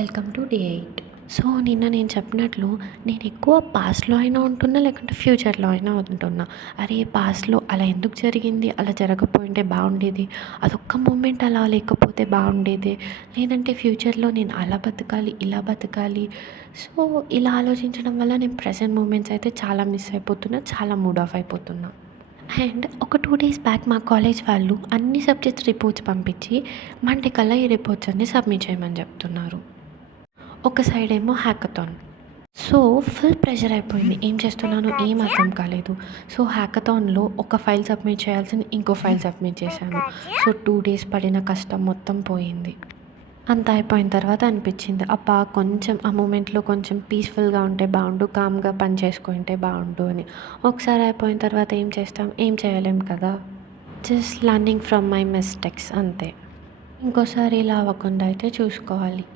Welcome to day 8. So నిన్న నేను చెప్పినట్లు నేను ఎక్కువ పాస్ట్లో అయినా ఉంటున్నా, లేకుంటే ఫ్యూచర్లో అయినా ఉంటున్నా. అరే పాస్ట్లో అలా ఎందుకు జరిగింది, అలా జరగకపోయింటే బాగుండేది, అదొక్క మూమెంట్ అలా లేకపోతే బాగుండేది, లేదంటే ఫ్యూచర్లో నేను అలా బతకాలి ఇలా బతకాలి. సో ఇలా ఆలోచించడం వల్ల నేను ప్రెజెంట్ మూమెంట్స్ అయితే చాలా మిస్ అయిపోతున్నా, చాలా మూడ్ ఆఫ్ అయిపోతున్నా. అండ్ ఒక 2 డేస్ బ్యాక్ మా కాలేజ్ వాళ్ళు అన్ని సబ్జెక్ట్స్ రిపోర్ట్స్ పంపించి మండే కల్లా ఈ రిపోర్ట్స్ అన్ని సబ్మిట్ చేయమని చెప్తున్నారు. ఒక సైడ్ ఏమో హ్యాకథాన్. సో ఫుల్ ప్రెషర్ అయిపోయింది, ఏం చేస్తున్నానో ఏం అర్థం కాలేదు. సో హ్యాకథాన్లో ఒక ఫైల్ సబ్మిట్ చేయాల్సింది ఇంకో ఫైల్ సబ్మిట్ చేశాను. సో 2 డేస్ పడిన కష్టం మొత్తం పోయింది. అంత అయిపోయిన తర్వాత అనిపించింది, అబ్బా కొంచెం ఆ మూమెంట్లో కొంచెం పీస్ఫుల్గా ఉంటే బాగుండు, కామ్గా పని చేసుకుంటే బాగుండు అని. ఒకసారి అయిపోయిన తర్వాత ఏం చేస్తాం, ఏం చేయలేం కదా. Just learning from my mistakes అంతే. ఇంకోసారి ఇలా అవ్వకుండా అయితే చూసుకోవాలి.